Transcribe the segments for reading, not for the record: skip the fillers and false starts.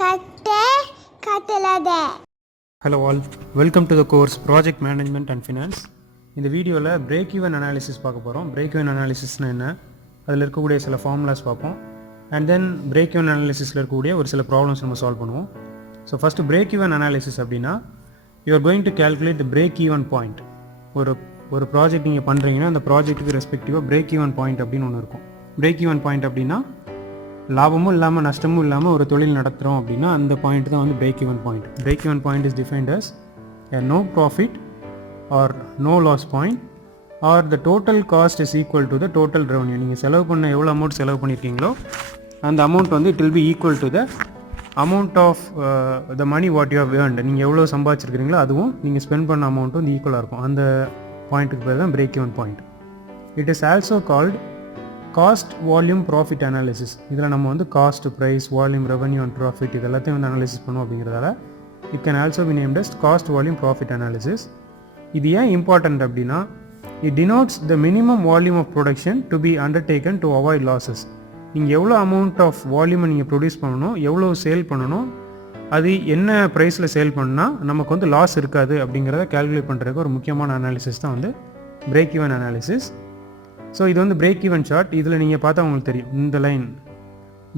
Katte கட்டலாதே. Hello all, welcome to the course Project Management and Finance. இந்த வீடியோவில் break even analysis பார்க்க போகிறோம். Break even அனாலிசிஸ்னால் என்ன, அதில் இருக்கக்கூடிய சில ஃபார்முலாஸ் பார்ப்போம். அண்ட் தென் பிரேக் ஈவன் அனாலிசிஸில் இருக்கக்கூடிய ஒரு சில ப்ராப்ளம்ஸ் நம்ம சால்வ் பண்ணுவோம். So first break even analysis அப்படின்னா you are going to calculate the break even point. ஒரு ப்ராஜெக்ட் நீங்கள் பண்ணுறீங்கன்னா அந்த ப்ராஜெக்ட்டுக்கு ரெஸ்பெக்டிவாக பிரேக் ஈவன் பாயிண்ட் அப்படின்னு ஒன்று இருக்கும். பிரேக் ஈவன் பாயிண்ட் அப்படின்னா லாபமும் இல்லாமல் நஷ்டமும் இல்லாமல் ஒரு தொழில் நடத்துகிறோம் அப்படின்னா அந்த பாயிண்ட் தான் வந்து break even point. Break even point is defined as no profit or no loss point or the total cost is equal to the total revenue. நீங்கள் செலவு பண்ண எவ்வளோ அமௌண்ட் செலவு பண்ணியிருக்கீங்களோ அந்த அமௌண்ட் வந்து it will be equal to the amount of the money what you have earned. நீங்கள் எவ்வளோ சம்பாதிச்சிருக்கிறீங்களோ அதுவும் நீங்கள் ஸ்பெண்ட் பண்ண அமௌண்ட்டும் வந்து ஈக்குவலாக இருக்கும். அந்த பாயிண்ட்டுக்கு பேர் தான் break even point. It is also called cost volume profit analysis. இதில் நம்ம வந்து cost, price, volume, revenue and profit இது எல்லாத்தையும் வந்து அனாலிசிஸ் பண்ணுவோம். அப்படிங்கிறதால it can also be named as cost volume profit analysis. இது ஏன் இம்பார்ட்டன்ட் அப்படின்னா it denotes the minimum volume of production to be undertaken to avoid losses. நீங்கள் எவ்வளோ அமௌண்ட் ஆஃப் வால்யூமை நீங்கள் ப்ரொடியூஸ் பண்ணணும், எவ்வளோ சேல் பண்ணணும், அது என்ன ப்ரைஸில் சேல் பண்ணால் நமக்கு வந்து லாஸ் இருக்காது அப்படிங்கிறத கேல்குலேட் பண்ணுறதுக்கு ஒரு முக்கியமான அனாலிசிஸ் தான் வந்து பிரேக் ஈவன் அனாலிசிஸ். ஸோ இது வந்து பிரேக் ஈவன் சார்ட். இதில் நீங்கள் பார்த்தா உங்களுக்கு தெரியும், இந்த line,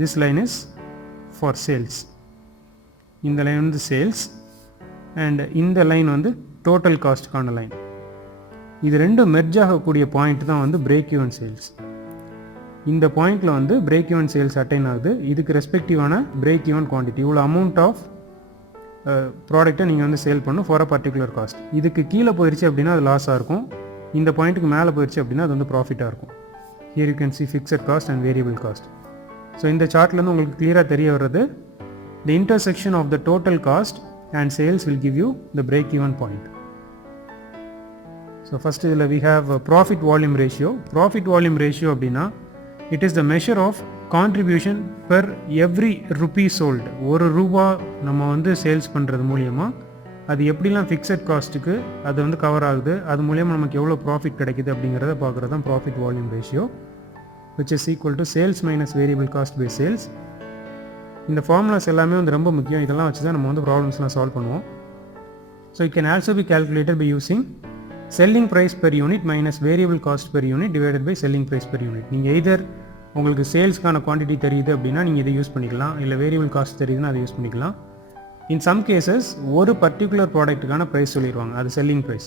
this line is for sales, இந்த லைன் வந்து சேல்ஸ் அண்ட் இந்த லைன் வந்து டோட்டல் காஸ்ட்டுக்கான லைன். இது ரெண்டும் மெர்ஜ் ஆகக்கூடிய பாயிண்ட் தான் வந்து பிரேக் ஈவன் சேல்ஸ். இந்த பாயிண்டில் வந்து பிரேக் ஈவன் சேல்ஸ் அட்டைன் ஆகுது. இதுக்கு ரெஸ்பெக்டிவான பிரேக் ஈவன் குவான்டிட்டி, இவ்வளோ அமௌண்ட் ஆஃப் ப்ராடக்ட்டை நீங்கள் வந்து சேல் பண்ணணும் ஃபார் அ பர்டிகுலர் காஸ்ட். இதுக்கு கீழே போயிடுச்சு அப்படின்னா அது லாஸாக இருக்கும். இந்த பாயிண்ட்டுக்கு மேலே போயிடுச்சு அப்படின்னா அது வந்து ப்ராஃபிட்டாக இருக்கும். Here you can see fixed cost and variable cost. So இந்த சார்ட்லேருந்து உங்களுக்கு கிளியராக தெரிய வர்றது the intersection of the total cost and sales will give you the break even point. So first இதில் we have profit volume ratio. Profit volume ratio அப்படின்னா it is the measure of contribution per every rupee sold. ஒரு ரூபா நம்ம வந்து sales பண்ணுறது மூலியமாக அது எப்படிலாம் ஃபிக்ஸட் காஸ்ட்டுக்கு அது வந்து கவர் ஆகுது, அது மூலயமா நமக்கு எவ்வளோ ப்ராஃபிட் கிடைக்குது அப்படிங்கிறத பார்க்குறது தான் profit volume ratio, which is equal to sales minus variable cost by sales. இந்த ஃபார்முலாஸ் எல்லாமே வந்து ரொம்ப முக்கியம். இதெல்லாம் வச்சு தான் நம்ம வந்து ப்ராப்ளம்ஸ்லாம் சால்வ் பண்ணுவோம். So it can also be calculated by using selling price per unit minus variable cost per unit divided by selling price per unit. நீங்கள் எய்தர் உங்களுக்கு சேல்ஸ்க்கான குவான்டிட்டி தெரியுது அப்படின்னா நீங்கள் இதை யூஸ் பண்ணிக்கலாம், இல்லை வேரியபிள் காஸ்ட் தெரியுதுன்னா அதை யூஸ் பண்ணிக்கலாம். இன் சம் கேசஸ் ஒரு பர்டிகுலர் ப்ராடக்ட்டுக்கான ப்ரைஸ் சொல்லிடுவாங்க, அது செல்லிங் ப்ரைஸ்.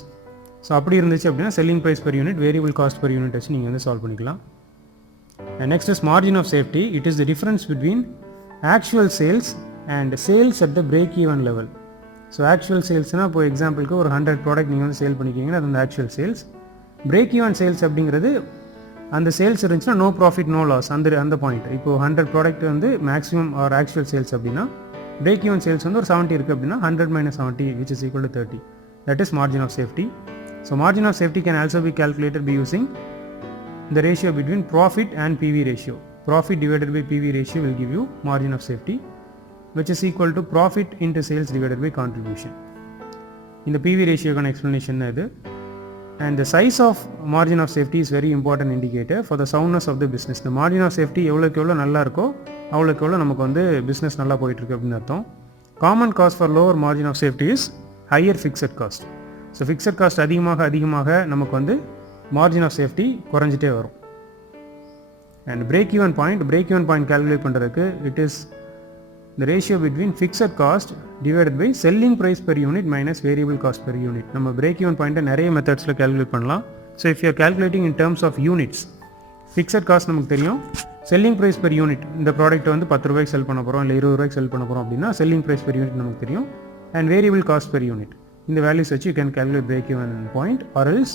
ஸோ அப்படி இருந்துச்சு அப்படின்னா selling price per unit, variable cost per unit வச்சு நீங்கள் வந்து சால்வ் பண்ணிக்கலாம். And next is margin of safety. It is the difference between actual sales and sales at the break even level. So actual சேல்ஸ்னால் இப்போ எக்ஸாம்பிளுக்கு ஒரு 100 product நீங்கள் வந்து சேல் பண்ணிக்கிங்கன்னா அது வந்து actual sales. Break even sales அப்படிங்கிறது அந்த சேல்ஸ் இருந்துச்சுன்னா நோ ப்ராஃபிட் நோ லாஸ், அந்த பாயிண்ட். இப்போது 100 ப்ராடக்ட் வந்து மேக்ஸிமம் ஆர் ஆக்சுவல் சேல்ஸ் அப்படின்னா பிரேக் ஈவன் சேல்ஸ் வந்து ஒரு 70 இருக்குது அப்படின்னா 100 minus 70 which is equal to 30. That is margin of safety. So margin of safety can also be calculated by using the ratio between profit and PV ratio. Profit divided by PV ratio will give you margin of safety, which is equal to profit into sales divided by contribution. இந்த PV ratio கான explanation தான் இது. And the size of margin of safety is very important indicator for the soundness of the business. The margin of safety எவ்வளோக்கு எவ்வளோ நல்லா இருக்கோ அவ்வளோக்கு எவ்வளோ நமக்கு வந்து பிஸ்னஸ் நல்லா போயிட்டுருக்கு அப்படின்னு அர்த்தம். Common cost for lower margin of safety is higher fixed cost. So fixed cost அதிகமாக நமக்கு வந்து மார்ஜின் ஆஃப் சேஃப்டி குறைஞ்சிட்டே வரும். And break even point calculate பண்ணுறதுக்கு it is the ratio between fixed cost divided by selling price per unit minus variable cost per unit. நம்ம break even பாயிண்ட்டை நிறைய மெத்தட்ஸில் கால்குலேட் பண்ணலாம். So if you are calculating in terms of units, fixed cost நமக்கு தெரியும், selling price per unit, இந்த product வந்து 10 ரூபாய்க்கு செல் பண்ண போகிறோம் இல்லை 20 ரூபாய்க்கு செல் பண்ண போகிறோம் அப்படின்னா செல்லிங் ப்ரைஸ் பெர் யூனிட் நமக்கு தெரியும். And variable cost per unit, இந்த வேல்யூஸ் வச்சு you can calculate break even point. Or else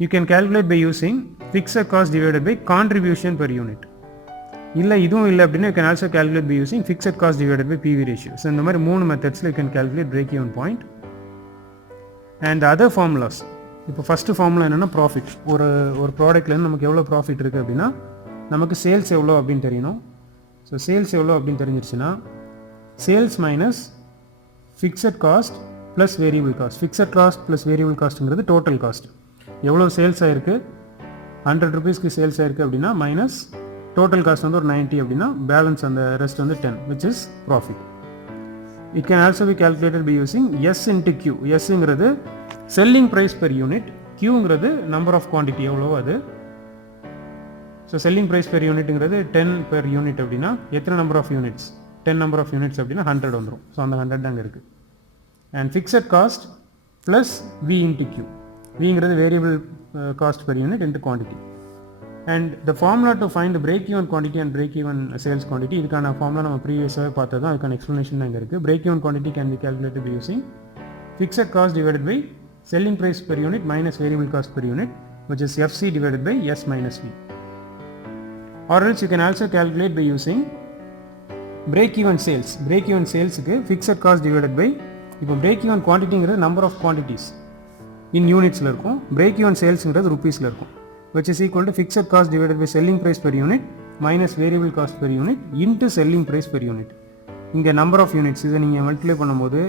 you can calculate by using fixed cost divided by contribution per unit. இல்லை இதுவும் இல்லை அப்படின்னா you can also calculate by using fixed cost divided by PV ratio. So இந்த மாதிரி 3 மெத்தட்ஸில் you can calculate break even point. And other formulas, இப்போ first formula என்னென்னா profit. ஒரு ப்ராடக்ட்லேருந்து நமக்கு எவ்வளோ ப்ராஃபிட் இருக்குது அப்படின்னா நமக்கு சேல்ஸ் எவ்வளோ அப்படின்னு தெரியணும். ஸோ சேல்ஸ் எவ்வளோ அப்படின்னு தெரிஞ்சிருச்சுன்னா sales minus fixed cost plus variable cost. Fixed cost plus variable காஸ்ட்டுங்கிறது டோட்டல் காஸ்ட். எவ்வளோ சேல்ஸ் ஆகிருக்கு, 100 ரூபீஸ்க்கு சேல்ஸ் ஆகிருக்கு அப்படின்னா மைனஸ் டோட்டல் காஸ்ட் வந்து ஒரு 90 அப்படின்னா பேலன்ஸ் அந்த ரெஸ்ட் வந்து 10 which is profit. It can also be calculated by using S into Q. எஸ்ங்கிறது செல்லிங் ப்ரைஸ் பெர் யூனிட், கியூங்கிறது நம்பர் ஆஃப் குவான்டிட்டி எவ்வளோ அது. ஸோ செல்லிங் ப்ரைஸ் பெர் யூனிட்டுங்கிறது 10 பெர் யூனிட் அப்படின்னா எத்தனை number of units, 10 number of units அப்படின்னா 100 வந்துடும். So அந்த 100 தாங்க இருக்குது. And fixed cost plus V into Q. விங்கிறது variable cost per unit into quantity. And the formula to find break even quantity and break even sales quantity, இதுக்கான formula நம்ம ப்ரீவியஸாக பார்த்தது தான், அதுக்கான எக்ஸ்ப்ளனேஷன் தான் இங்கே இருக்குது. Break even quantity can be calculated by using fixed cost divided by selling price per unit minus variable cost per unit, which is FC divided by S minus V. Or else you can also calculate by using break even sales. Break even sales க்கு fixed cost divided by, இப்போ break even quantityங்கிறது number of quantities in unitsல இருக்கும், break even salesங்கிறது rupeesல இருக்கும், which is equal to fixed cost divided by selling price per unit minus variable cost per unit into selling price per unit. இங்கே number of units இதை நீங்கள் multiply பண்ணும்போது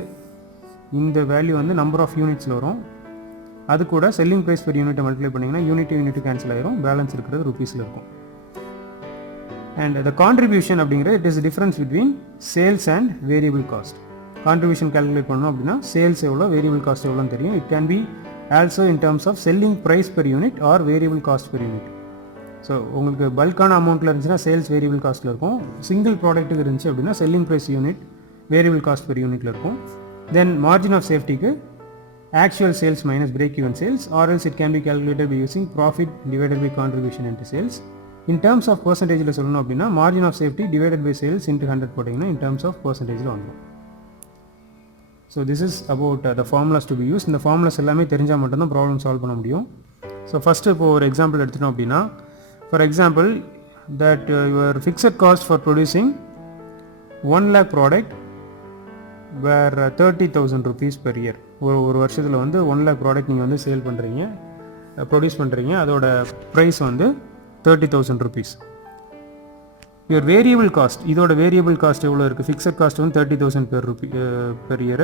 இந்த value வந்து number of unitsல வரும், அது கூட செல்லிங் ப்ரைஸ் பெர் யூனிட்டை மல்டிப்ளை பண்ணிங்கன்னா யூனிட் கேன்சல் ஆயிரும், பேலன்ஸ் இருக்கிறது ருபீஸில் இருக்கும். அண்ட் த கான்ட்ரிபியூஷன் அப்படிங்கிறது it is difference between sales and variable cost. Contribution calculate பண்ணோம் அப்படின்னா சேல்ஸ் எவ்வளோ, வேரியபிள் காஸ்ட் எவ்வளோன்னு தெரியும். It can be also in terms of selling price per unit or variable cost per unit. So உங்களுக்கு பல்கான அமௌண்ட்டில் இருந்துச்சுன்னா சேல்ஸ் வேரியபிள் காஸ்ட்டில் இருக்கும், சிங்கிள் ப்ராடக்ட்டுக்கு இருந்துச்சு அப்படின்னா selling price unit variable cost per யூனிட்டில் இருக்கும். தென் மார்ஜின் ஆஃப் சேஃப்டிக்கு actual sales minus break even sales, or else it can be calculated by using profit divided by contribution into sales. In terms of percentage ல சொல்லணும் அப்படின்னா margin of safety divided by sales into 100 போட்டிங்கன்னா in terms of percentage ல வந்துடும். So this is about the formulas to be used. இந்த formulas எல்லாமே தெரிஞ்சால் மட்டும்தான் ப்ராப்ளம் சால்வ் பண்ண முடியும். ஸோ ஃபஸ்ட்டு இப்போ ஒரு எக்ஸாம்பிள் எடுத்துட்டோம் அப்படின்னா, for example that your fixed cost for producing 1 lakh product where 30,000 rupees per year. ஒரு வருஷத்தில் வந்து 1 lakh ப்ராடக்ட் நீங்கள் வந்து சேல் பண்ணுறீங்க, ப்ரொடியூஸ் பண்ணுறீங்க, அதோட ப்ரைஸ் வந்து 30,000 rupees. யுவர் வேரியபிள் காஸ்ட், இதோட வேரியபிள் காஸ்ட் எவ்வளோ இருக்குது, ஃபிக்ஸட் காஸ்ட் வந்து 30,000 per year,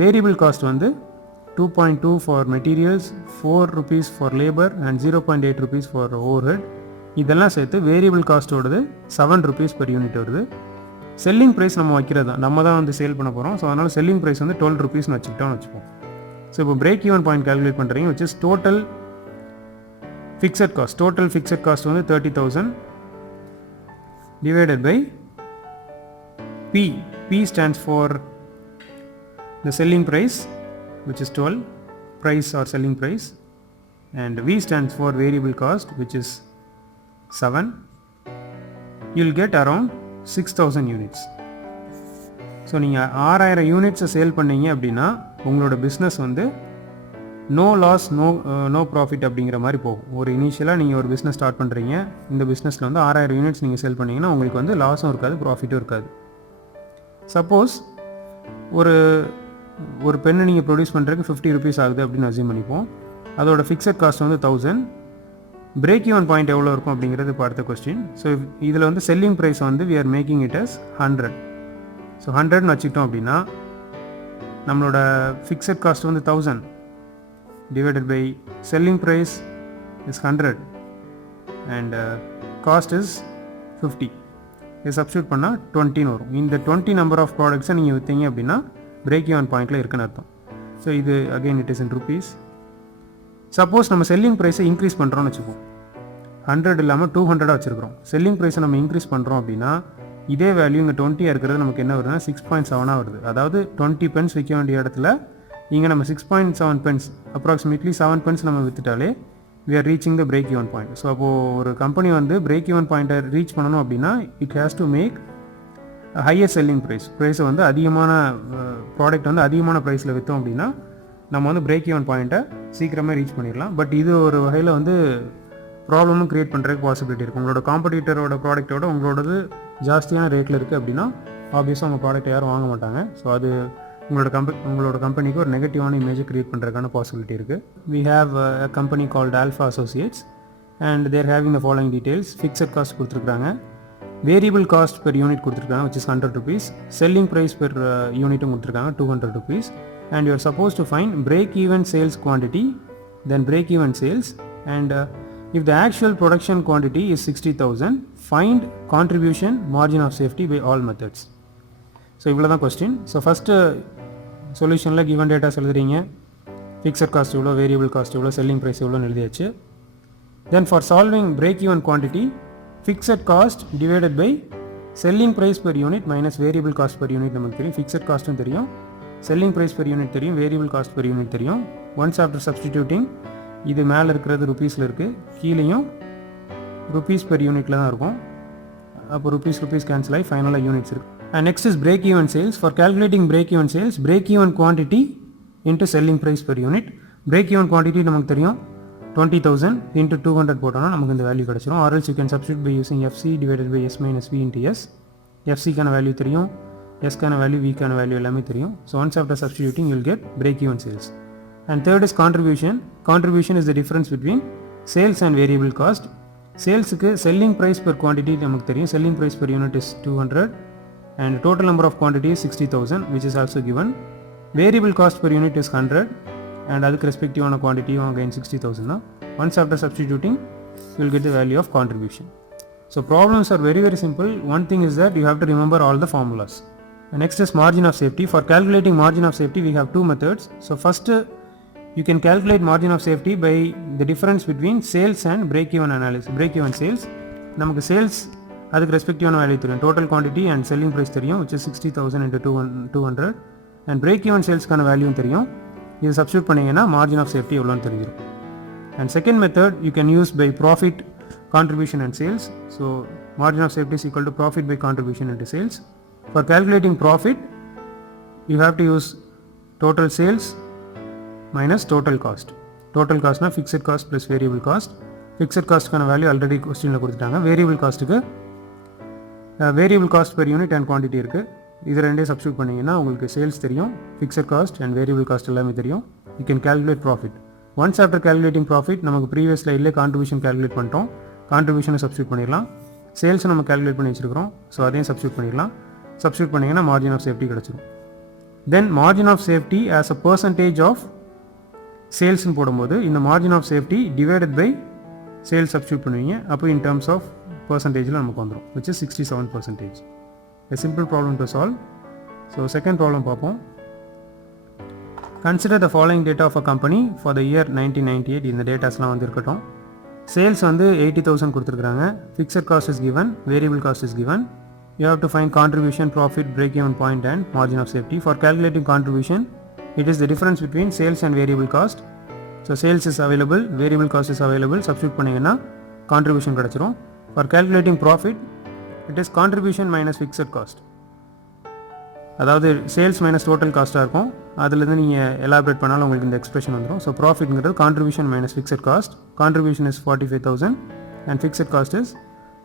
வேரியபிள் காஸ்ட் வந்து 2.2 for materials, 4 rupees for labour and 0.8 rupees for overhead. இதெல்லாம் சேர்த்து வேரியபிள் காஸ்ட்டோடது 7 rupees per unit வருது. செல்லிங் ப்ரைஸ் நம்ம வைக்கிறது தான், நம்ம தான் வந்து சேல் பண்ண போகிறோம். ஸோ அதனால் செல்லிங் ப்ரைஸ் வந்து 12 rupeesனு வச்சுக்கிட்டோம்னு வச்சுப்போம். ஸோ இப்போ பிரேக் ஈவன் பாயிண்ட் கால்குலேட் பண்ணுறீங்க, which is total fixed cost. Total fixed cost வந்து 30,000 divided by P. P stands for the selling price, which is 12, price or selling price, and V stands for variable cost, which is 7. You'll get around 6,000 units. So நீங்கள் 6000 யூனிட்ஸை sale பண்ணீங்க அப்படின்னா உங்களோட business வந்து no loss no profit அப்படிங்கிற மாதிரி போகும். ஒரு இனிஷியலாக நீங்கள் ஒரு பிஸ்னஸ் ஸ்டார்ட் பண்ணுறீங்க, இந்த பிஸ்னஸில் வந்து 6000 யூனிட்ஸ் நீங்கள் சேல் பண்ணிங்கன்னா உங்களுக்கு வந்து லாஸும் இருக்காது, ப்ராஃபிட்டும் இருக்காது. சப்போஸ் ஒரு பெண்ணை நீங்கள் ப்ரொடியூஸ் பண்ணுறதுக்கு 50 rupees ஆகுது அப்படின்னு அசியூம் பண்ணிப்போம். அதோட ஃபிக்ஸட் காஸ்ட் வந்து 1000. பிரேக் ஈவன் பாயிண்ட் எவ்வளோ இருக்கும் அப்படிங்கிறது இப்போ அடுத்த கொஸ்டின். ஸோ இதில் வந்து செல்லிங் ப்ரைஸ் வந்து we are making it as 100. So 100ன்னு வச்சுக்கிட்டோம் அப்படின்னா நம்மளோட ஃபிக்ஸட் காஸ்ட் வந்து 1000 divided by selling price is 100 and cost is 50. இது சப்ஸ்டியூட் பண்ணால் 20ன்னு வரும். இந்த 20 நம்பர் ஆஃப் ப்ராடக்ட்ஸை நீங்கள் விற்றீங்க அப்படின்னா பிரேக் ஈவன் பாயிண்டில் இருக்குன்னு அர்த்தம். ஸோ இது again it is in rupees. Suppose நம்ம செல்லிங் ப்ரைஸை இன்க்ரீஸ் பண்ணுறோம்னு வச்சுப்போம், 100 இல்லாமல் 200 வச்சுருக்கிறோம். செல்லிங் ப்ரைஸை நம்ம இன்க்ரீஸ் பண்ணுறோம் அப்படின்னா இதே வேல்யூ இங்கே 20 இருக்கிறது நமக்கு என்ன வருதுன்னா 6.7 வருது. அதாவது 20 pence விற்க வேண்டிய இடத்துல இங்கே நம்ம 6.7 pence, அப்ராக்சிமேட்லி 7 pence நம்ம விற்றுட்டாலே we are reaching the break even point. So அப்போது ஒரு கம்பெனி வந்து பிரேக் ஈவன் பாயிண்ட்டை ரீச் பண்ணணும் அப்படின்னா it has to make higher selling ப்ரைஸை வந்து அதிகமான ப்ராடக்ட் வந்து அதிகமான ப்ரைஸில் விற்றோம் அப்படின்னா நம்ம வந்து பிரேக் ஈவன் பாயிண்ட்டை சீக்கிரமாக ரீச் பண்ணிடலாம். பட் இது ஒரு வகையில் வந்து ப்ராப்ளமும் க்ரியேட் பண்ணுறதுக்கு பாசிபிலிட்டி இருக்குது. உங்களோட காம்படிட்டரோட ப்ராடக்ட்டோட உங்களோடது ஜாஸ்தியான ரேட்டில் இருக்குது அப்படின்னா ஆப்வியஸாக உங்கள் ப்ராடக்ட் யாரும் வாங்க மாட்டாங்க. ஸோ அது உங்களோட கம்பெனிக்கு ஒரு நெகட்டிவான இமேஜை க்ரியேட் பண்ணுறதுக்கான பாசிபிலிட்டி இருக்குது. We have a company called alpha associates and they're having the following details. Fixed cost கொடுத்துருக்காங்க, வேரியபிள் காஸ்ட் பெர் யூனிட் கொடுத்துருக்காங்க which is 100 rupees, selling price per யூனிட்டும் கொடுத்துருக்காங்க 200 rupees, and you are supposed to find break even sales quantity, then break even sales, and if the actual production quantity is 60,000, find contribution margin of safety by all methods. So இவ்வளோ தான் question. So first சொல்யூஷனில் given datas எழுதுறீங்க, fixed cost இவ்வளோ, variable cost இவ்வளோ, selling price இவ்வளோன்னு எழுதியாச்சு. Then for solving break even quantity, fixed cost divided by selling price per unit minus variable cost per unit நமக்கு தெரியும். ஃபிக்ஸட் காஸ்ட்டும் தெரியும், செல்லிங் ப்ரைஸ் பெர் யூனிட் தெரியும், வேரியபிள் காஸ்ட் பெர் யூனிட் தெரியும். Once after substituting, இது மேலே இருக்கிறது ருபீஸில் இருக்குது, கீழேயும் ருபீஸ் பெர் யூனிட்டில் தான் இருக்கும். அப்போ ருபீஸ் கேன்சல் ஆகி ஃபைனலாக யூனிட்ஸ் இருக்குது. And next is break even sales. For calculating break even sales, break even quantity into selling price per unit. Break even quantity நமக்கு தெரியும் 20,000 இன்ட்டு 200 போட்டோம்னா நமக்கு இந்த வேல்யூ கிடச்சிரும். Or else you can substitute by using FC divided by S minus V into S. எஃப்சிக்கான value தெரியும், எஸ்க்கான value, விக்கான வேல்யூ எல்லாமே தெரியும். So once after substituting you'll get break even sales. And third is contribution. Contribution is the difference between sales and variable cost. சேல்ஸுக்கு selling price per quantity நமக்கு தெரியும், selling price per unit is 200 and total number of quantity is 60,000 which is also given. Variable cost per unit is 100 and அதுக்கு respective ஆன quantity again 60,000. Once after substituting you will get the value of contribution. So problems are very simple. One thing is that you have to remember all the formulas. And next is margin of safety. For calculating margin of safety we have two methods. So first you can calculate margin of safety by the difference between sales and break even analysis. Break even sales, நமக்கு sales அதுக்கு ரெஸ்பெக்டிவான value தெரியும், total quantity and selling price தெரியும், which is 60,000 into 200 and break even சேல்ஸ்க்கான வேல்யூவும் தெரியும். இது substitute பண்ணிங்கன்னா மார்ஜின் ஆஃப் சேஃப்டி எவ்வளோன்னு தெரிஞ்சிடும். And second method you can use by profit contribution and sales. So margin of safety is equal to profit by contribution into sales. For calculating profit you have to use total sales minus total cost. Total காஸ்ட்னா fixed cost plus variable cost. Fixed காஸ்ட்டுக்கான value already கொஸ்டினில் கொடுத்துட்டாங்க. Variable காஸ்ட்டுக்கு variable cost per unit and quantity இருக்குது. இது ரெண்டே substitute பண்ணிங்கன்னா உங்களுக்கு சேல்ஸ் தெரியும், fixed cost and variable cost எல்லாமே தெரியும். You can calculate profit. Once after calculating profit நமக்கு ப்ரீவியஸ் ஸ்லைட்லேயே கான்ட்ரிபியூஷன் கால்குலேட் பண்ணிட்டோம், கான்ட்ரிபியூஷனை சப்ஸ்டியூட் பண்ணிடலாம். சேல்ஸை நம்ம கால்குலேட் பண்ணி வச்சுருக்கிறோம், ஸோ அதையும் சப்ஸ்டியூட் பண்ணிடலாம். சப்ஸ்டியூட் பண்ணிங்கன்னா மார்ஜின் ஆஃப் சேஃப்டி கிடச்சிடும். Then margin of safety as a percentage of சேல்ஸ்னு போடும்போது இந்த margin of safety divided by sales substitute பண்ணுவீங்க. அப்போ இன் டர்ம்ஸ் ஆஃப் பர்சன்டேஜில் நமக்கு வந்துடும், which is 67%. A simple problem to solve. So second problem பார்ப்போம். Consider the following data of a company for the year 1998. இந்த டேட்டாஸ்லாம் வந்து இருக்கட்டும். சேல்ஸ் வந்து 80,000 கொடுத்துருக்காங்க, fixed cost is given, variable cost is given. You have to find contribution, profit, break even point and margin of safety. For calculating contribution, it is the difference between sales and variable cost. So sales is available, variable cost is available, substitute பண்ணிங்கன்னா contribution கிடச்சிரும். For calculating profit, it is contribution minus fixed cost. அதாவது sales minus total காஸ்ட்டாக இருக்கும், அதுலேருந்து நீங்கள் elaborate பண்ணாலும் உங்களுக்கு இந்த எக்ஸ்பிரஷன் வந்துடும். ஸோ ப்ராஃபிட்ங்கிறது contribution minus fixed cost. Contribution is 45,000 and fixed cost is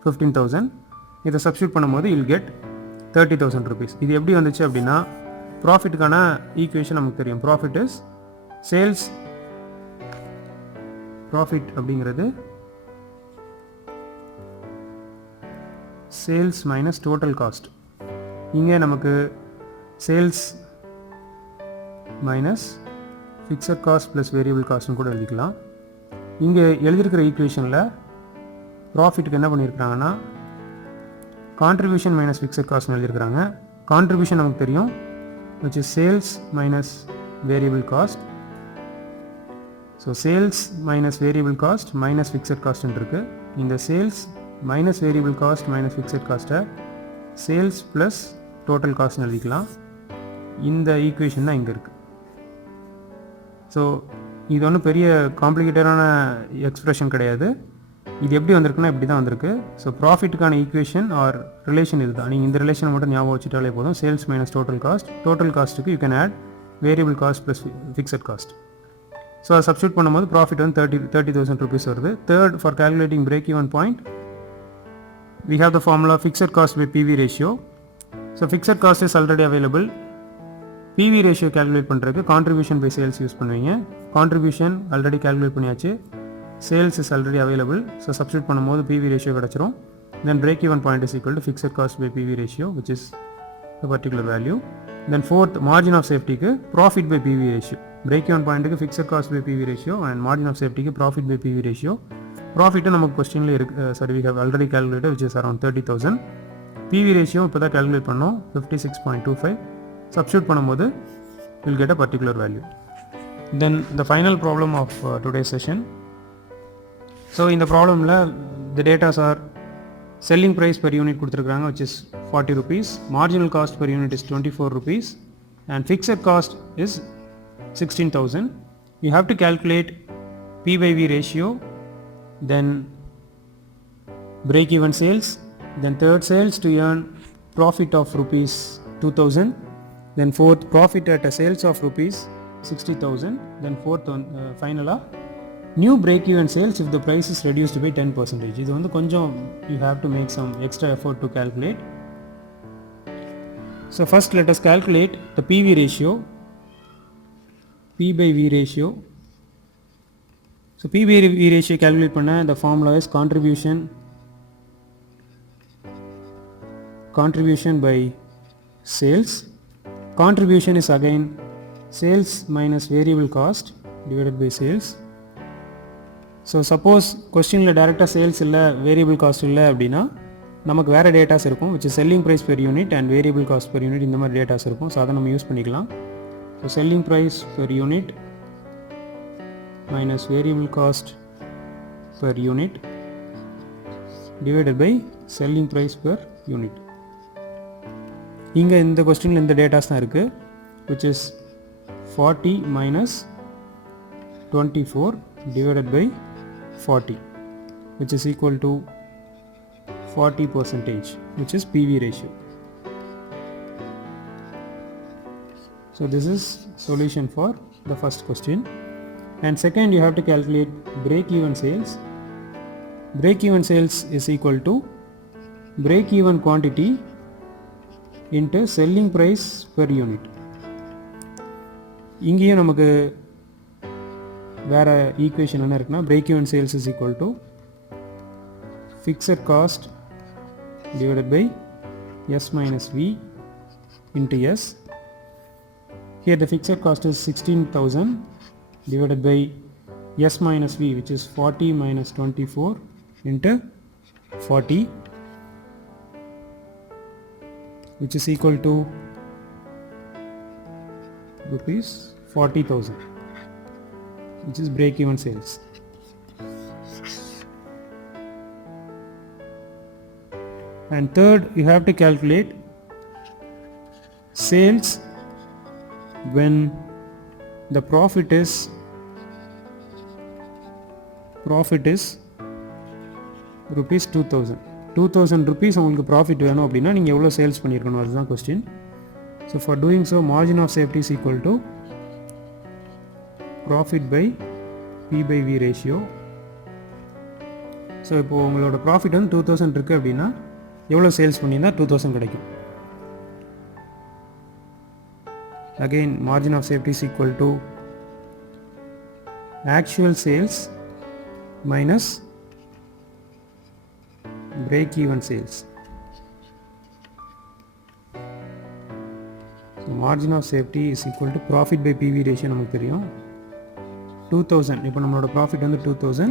15,000. இதை சப்ஸ்டியூட் பண்ணும்போது யில் கெட் 30,000 rupees. இது எப்படி வந்துச்சு அப்படின்னா, ப்ராஃபிட்டுக்கான ஈக்குவேஷன் நமக்கு தெரியும். ப்ராஃபிட் இஸ் சேல்ஸ், ப்ராஃபிட் அப்படிங்கிறது சேல்ஸ் மைனஸ் டோட்டல் காஸ்ட். இங்கே நமக்கு sales minus fixed cost plus variable காஸ்ட்னு கூட எழுதிக்கலாம். இங்கே எழுதியிருக்கிற ஈக்குவேஷனில் ப்ராஃபிட்டுக்கு என்ன பண்ணியிருக்கிறாங்கன்னா கான்ட்ரிபியூஷன் மைனஸ் ஃபிக்ஸட் காஸ்ட்னு எழுதியிருக்கிறாங்க. கான்ட்ரிபியூஷன் நமக்கு தெரியும், which is sales minus variable cost. So sales minus variable cost minus fixed காஸ்ட்னு இருக்குது. இந்த sales minus variable cost minus fixed காஸ்ட்டை சேல்ஸ் ப்ளஸ் டோட்டல் காஸ்ட்னு எழுதிக்கலாம். இந்த ஈக்குவேஷன் தான் இங்கே இருக்குது. ஸோ இது ஒன்றும் பெரிய காம்ப்ளிகேட்டடான எக்ஸ்ப்ரெஷன் கிடையாது. இது எப்படி வந்திருக்குன்னா இப்படி தான் வந்திருக்கு. ஸோ ப்ராஃபிட்டுக்கான ஈக்குவேஷன் ஆர் ரிலேஷன் இது தான். நீங்கள் இந்த ரிலேஷனை மட்டும் ஞாபகம் வச்சுட்டாலே போதும். Sales minus total cost. Total காஸ்ட்டுக்கு you can add variable cost plus fixed cost. So அதை சப்ஸ்டியூட் பண்ணும்போது ப்ராஃபிட் வந்து 30,000 rupees வருது. Third, for calculating break even point, we have the formula fixed cost by PV ratio. So fixed cost is already available. PV ratio calculate பண்ணுறதுக்கு contribution by sales use பண்ணுவீங்க. contribution already calculate பண்ணியாச்சு, sales is already available. So substitute பண்ணும்போது PV ratio கிடச்சிரும். Then break even point is equal to fixed cost by PV ratio, which is a particular value. Then fourth, margin of safety க்கு profit by PV ratio. break even point க்கு fixed cost by PV ratio and margin of safety க்கு profit by PV ratio. Profit நமக்கு கொஸ்டினில் இருக்குது, sorry we have already calculated, which is around 30,000. PV ratio இப்போ தான் calculate பண்ணோம் 56.25. Substitute பண்ணும்போது we'll get a particular value. Then the final problem of today's session. So in the problem the data are selling price per unit கொடுத்திருக்காங்க which is 40 rupees, marginal cost per unit is 24 rupees and fixed cost is 16,000. You have to calculate P by V ratio, then break even sales, then third sales to earn profit of rupees 2,000, then fourth profit at a sales of rupees 60,000, then fourth finally new break even sales if the price is reduced by 10%. இது வந்து கொஞ்சம் you have to make some extra effort to calculate. So first let us calculate the PV ratio, P by V ratio. So P by V ratio calculate பண்ண the formula is contribution by sales. Contribution is again sales minus variable cost divided by sales. So suppose questionல டைரக்டா sales இல்ல variable cost இல்ல அப்படினா நமக்கு வேற datas இருக்கும் which is selling price per unit and variable cost per unit இந்த மாதிரி datas இருக்கும். சோ அத நம்ம யூஸ் பண்ணிக்கலாம். So selling price per unit minus variable cost per unit divided by selling price per unit. இங்க இந்த क्वेश्चनல இந்த டேட்டாஸ் தான் இருக்கு which is 40 minus 24 divided by 40 which is equal to 40% which is PV ratio. So this is solution for the first question. And second you have to calculate break even sales. Break even sales is equal to break even quantity into selling price per unit. இங்கேயும் நமக்கு வேற equation என்ன இருக்குன்னா break even sales is equal to fixed cost divided by S minus V into S. Here the fixed cost is 16,000 divided by S minus V which is 40 minus 24 into 40 which is equal to rupees 40,000 which is break even sales. And third you have to calculate sales when the profit is rupees 2,000 rupees உங்களுக்கு profit வேணும் அப்படினா நீங்க எவ்வளவு sales பண்ணிருக்கணும் அதுதான் question. So for doing so margin of safety is equal to profit by P by V ratio. So இப்போ உங்களோட profit வந்து 2000 இருக்கு அப்படினா எவ்வளவு சேல்ஸ் பண்ணினா 2000 கிடைக்கும். Again margin of safety is equal to actual sales minus break even sales. So margin of safety is equal to profit by PV ratio நமக்கு தெரியும் 2000. இப்போ நம்மளோட profit வந்து 2000,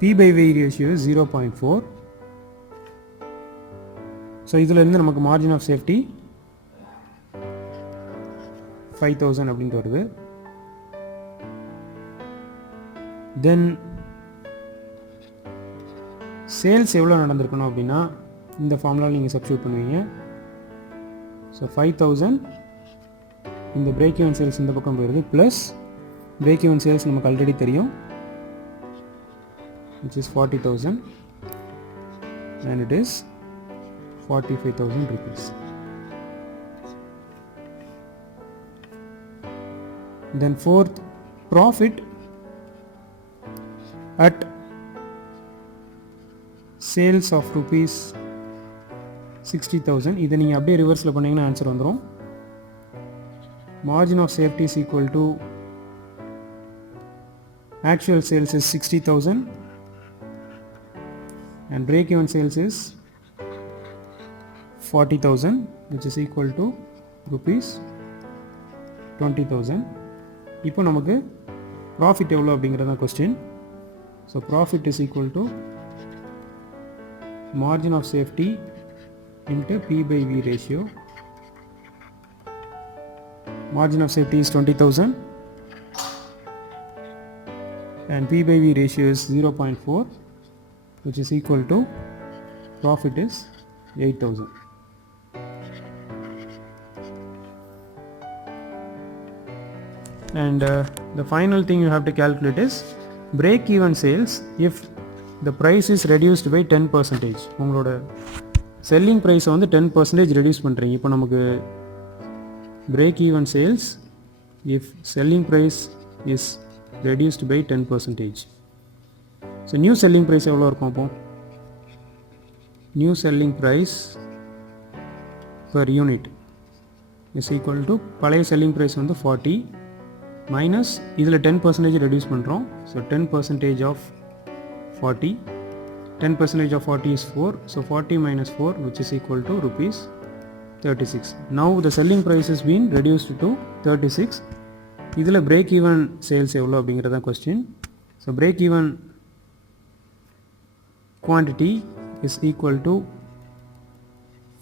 P by V ratio is 0.4. So இதுல இருந்து நமக்கு margin of safety 5000 அப்படினு வருது. Then சேல்ஸ் எவ்வளவு நடந்திருக்கணும் அப்படினா இந்த ஃபார்முலால நீங்க சப்ஸ்டிட்யூட் பண்ணுவீங்க. So 5000 இந்த break even sales இந்த பக்கம் போயிடுது plus break even sales நமக்கு ஆல்ரெடி தெரியும் which is 40,000 and it is 45,000 rupees. Then fourth profit at sales of rupees 60,000. இதை நீங்க அப்படியே ரிவர்ஸ்ல பண்ணீங்கன்னா ஆன்சர் வந்துரும். Margin of safety is equal to actual sales is 60,000 and break even sales is 40,000 which is equal to rupees 20,000. இப்போ நமக்கு profit எவ்வளவு அப்படிங்கறத question. So profit is equal to margin of safety into P by V ratio. Margin of safety is 20,000 and P by V ratio is 0.4, which is equal to profit is 8,000. And the final thing you have to calculate is break even sales if the price is reduced by 10%. உங்களோட selling ப்ரைஸை வந்து 10% reduce பண்ணுறீங்க. இப்போ நமக்கு break even sales if selling price is reduced by 10%. So new selling price எவ்வளோ இருக்கும்? அப்போ new selling price per unit is equal to பழைய selling price வந்து 40 மைனஸ் இதில் 10% ரெடியூஸ் பண்ணுறோம். So 10% of 40, 10% of 40 is 4, so 40 minus 4, which is equal to rupees 36. Now the selling price has been reduced to 36. இதில் break even sales எவ்வளோ அப்படிங்கிறதான் question. So break even quantity is equal to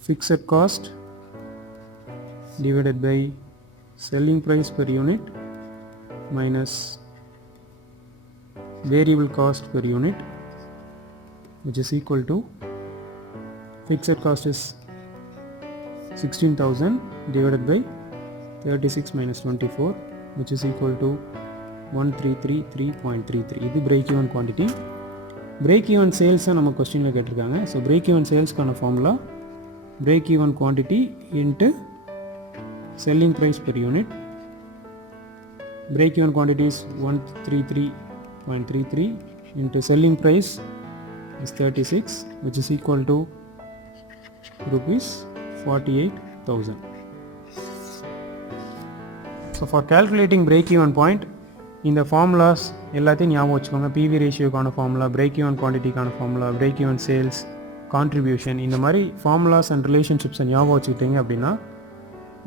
fixed cost divided by selling price per unit minus variable cost per unit, which is equal to fixed cost is 16,000 divided by 36 minus 24, which is equal to 1333.33. இது break even quantity. break even sales நம்ம கொஸ்டினில் கேட்டிருக்காங்க. ஸோ break even salesக்கான formula break even quantity into selling price per unit. break even quantity is 133.33 into selling price is 36, which is equal to rupees 48,000. So for calculating break even point, இந்த formulas எல்லாத்தையும் ஞாபகம் வச்சுக்கோங்க. PV ரேஷியோக்கான formula, break even குவான்டிட்டிக்கான formula, break even sales, contribution, இந்த மாதிரி formulas and ரிலேஷன்ஷிப்ஸை ஞாபகம் வச்சுக்கிட்டீங்க அப்படின்னா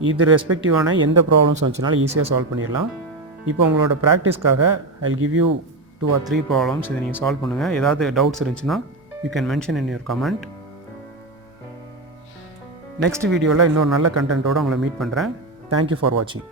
இது ரெஸ்பெக்டிவான எந்த ப்ராப்ளம்ஸ் வந்துச்சுனாலும் ஈஸியாக சால்வ் பண்ணிடலாம். இப்போ உங்களோட ப்ராக்டிஸ்க்காக I'll give you 2 or 3 problems. இதை நீங்கள் சால்வ் பண்ணுங்கள். ஏதாவது டவுட்ஸ் இருந்துச்சுன்னா you can mention in your comment. Next வீடியோவில் இன்னொரு நல்ல கண்டென்ட்டோடு உங்களை மீட் பண்ணுறேன். தேங்க்யூ ஃபார் வாட்சிங்.